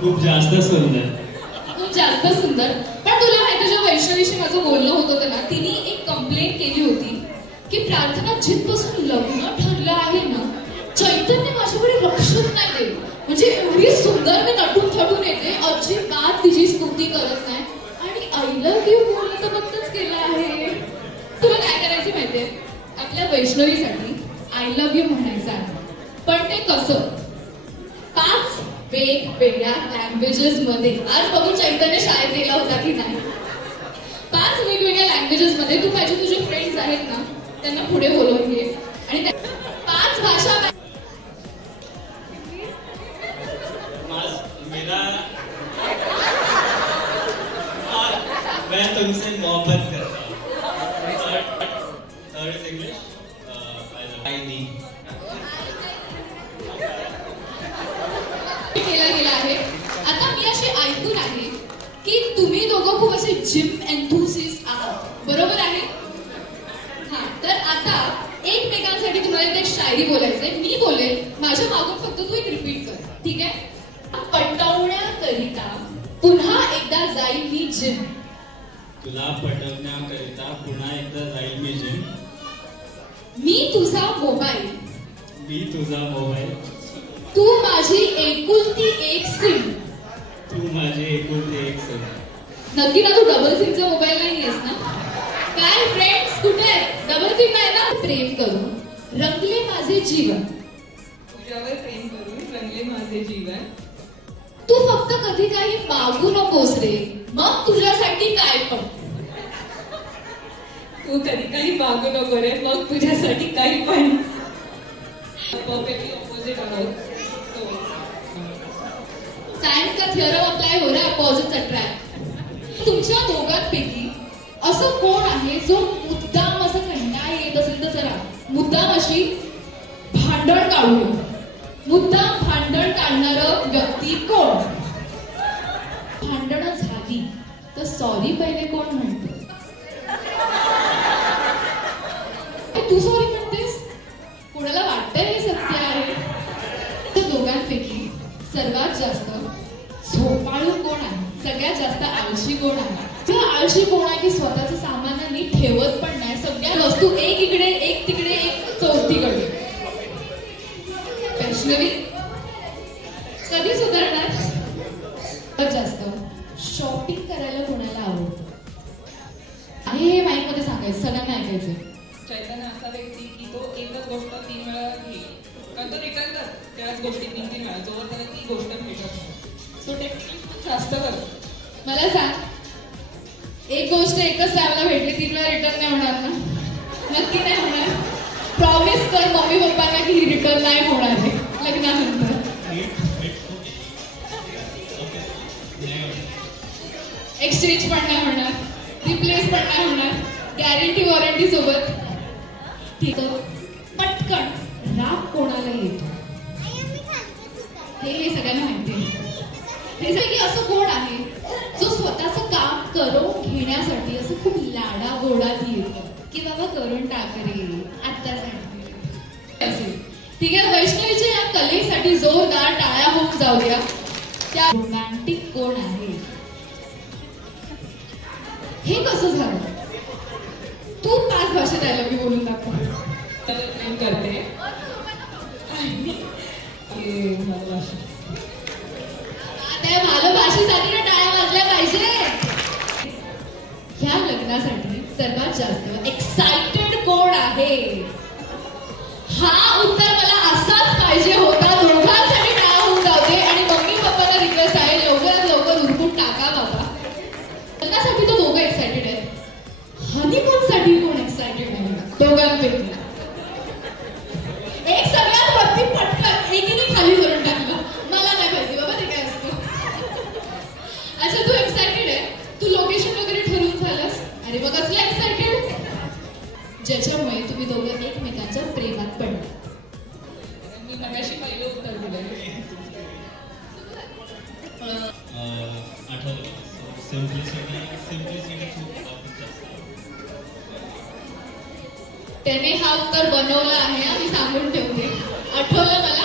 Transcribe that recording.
खूप जास्त सुंदर. खूप जास्त सुंदर. पण तुला माहिती जेव्हा वैष्णवीशी माझं बोलणं होतं तेव्हा तिने एक कंप्लेंट केली होती की प्रार्थना जिथपासून लग्न ठरलं आहे ना चैतन्य माझ्याकडे लक्षच नाही देत. म्हणजे एवढी सुंदर मी नटून थटून येते अजिबात तिची स्तुती करत नाही आणि आय लव्ह यू बोलणं तर फक्तच केलं आहे. तुला काय करायचं माहितीये आपल्या वैष्णवीसाठी आय लव्ह यू म्हणायचं आहे. पण ते कसं 5 वेगवेगळ्या लँग्वेजेस मध्ये. आज बघू चैतन्य शाळेत गेला होता की नाही. 5 वेगवेगळ्या लँग्वेजेस मध्ये तू पाहिजे तुझे फ्रेंड्स आहेत ना त्यांना पुढे बोलवून घे आणि 5 भाषा. मैं तुमसे मोहब्बत करता हूँ. Third is English. आई नी केला गेला आहे. आता मी अशी ऐकून आहे की तुम्ही दोघं खूप असे जिम एन्थुसिस्ट आहात. बरोबर आहे. हा तर आता एकमेकांसाठी तुम्हाला एक शायरी बोलायचंय. मी बोलेल माझ्या मागून फक्त तू एक रिपीट कर. ठीक आहे. पटवण्याकरिता पुन्हा एकदा जाईल मी जिम. तुला पटवण्याकरिता पुन्हा एकदा जाईल मी जिम. मी तुझा मोबाईल. मी तुझा मोबाईल. तू माझी एकुलती एक सिम. तू माझी एकुलती एक सिम. नक्की ना तू डबल सिमचा मोबाईल नाही आहेस ना. काय फ्रेंड्स कुठे आहेत. डबल सिम आहे ना. प्रेम करून रंगले माझे जीवन. तुझ्यावर प्रेम करून रंगले माझे जीवन. तू फक्त कधी काही मागू नकोस रे मग तुझ्यासाठी काय पण. तू कधी काही मागू नको रे मग तुझ्यासाठी काही पण. परफेक्टली ऑपोजिट आहोत. सायन्स का थिअरम अप्लाय हो रहा है. Opposites attract. तुमच्या दोघांपैकी असं कोण आहे जो मुद्दाम असं कंटाळा येत असेल तर जरा मुद्दाम अशी भांडण काढू. मुद्दाम भांडण काढणारं व्यक्ती कोण. भांडणं झाली तर सॉरी पहिले कोण म्हणतो. तू सॉरी म्हणतेस. कोणाला वाटतंय हे सत्य आहे. दोघांपैकी सर्वात जास्त झोपाळू कोण आहे. सगळ्यात जास्त आळशी कोण आहे. किंवा आळशी कोण आहे की स्वतःचं सामान नीट ठेवत पण नाही. सगळ्या वस्तू एक इकडे एक तिकडे एक चौथीकडे. वैष्णवी कधी सुधारणार. जास्त शॉपिंग करायला कोणाला आवडतं हे माईक मध्ये सांगायचं सगळ्यांना ऐकायचं. चैतन्य असा व्यक्ती की तो एकच गोष्ट 3 वेळा घेईल कारण तो रिटर्न कर त्याच गोष्टी 3 वेळा जोवर त्याला ती गोष्ट भेटत नाही. सो टेक्निकली खूप जास्त करतो. मला सांग एक गोष्ट एकच टायमाला भेटली 3 वेळा रिटर्न नाही होणार ना. नक्की नाही होणार. प्रॉमिस कर मम्मी पप्पांना की ही रिटर्न नाही होणार आहे लग्नानंतर. एक्सचेंज पण नाही होणार. रिप्लेस पण नाही होणार. गॅरंटी वॉरंटी सोबत. ठीक आहे. पटकन राग कोणाला येतो हे सगळ्यांना माहिती आहे. हे की असं कोण आहे जो स्वतःचं काम करून घेण्यासाठी असं खूप लाडा गोडात येतो की बाबा करून टाक रे आत्तासाठी असेल. ठीक आहे. वैष्णवीच्या या कलेसाठी जोरदार टाळ्या होऊन जाऊ द्या. त्या रोमॅन्टिक कोण आहे. हे कसं झालं. तू 5 भाषेत आय लव्ह यू बोलून दाखव. प्रेम करते. त्या भालोभाषेसाठी ना टाळ्या वाजल्या पाहिजे. ह्या लग्नासाठी सर्वात जास्त एक्साइटेड कोण आहे. हा उत्तर मला असाच पाहिजे होता. दोघांसाठी टाळ्या होऊन जाते आणि मम्मी पप्पाला रिक्वेस्ट आहे लवकरात लवकर उरकून टाका बाबा. लग्नासाठी तो दोघं एक्साइटेड आहेत. हनीमून साठी कोण एक्साइटेड आहे. दोघांपैकी एक सगळ्यात वरती पटकन एकीने खाली करून टाकलं. मला नाही माहिती बाबा ते काय असतं. अच्छा तू एक्साइटेड आहे. तू लोकेशन वगैरे ठरवून झालंस. अरे मग असलं एक्साइटेड ज्याच्यामुळे तुम्ही दोघं एकमेकांच्या प्रेमात पडला. मी मगाशी पहिलं उत्तर दिलं. त्याने हा उत्तर बनवला आहे. मी सांगून ठेवते. आठवलं मला.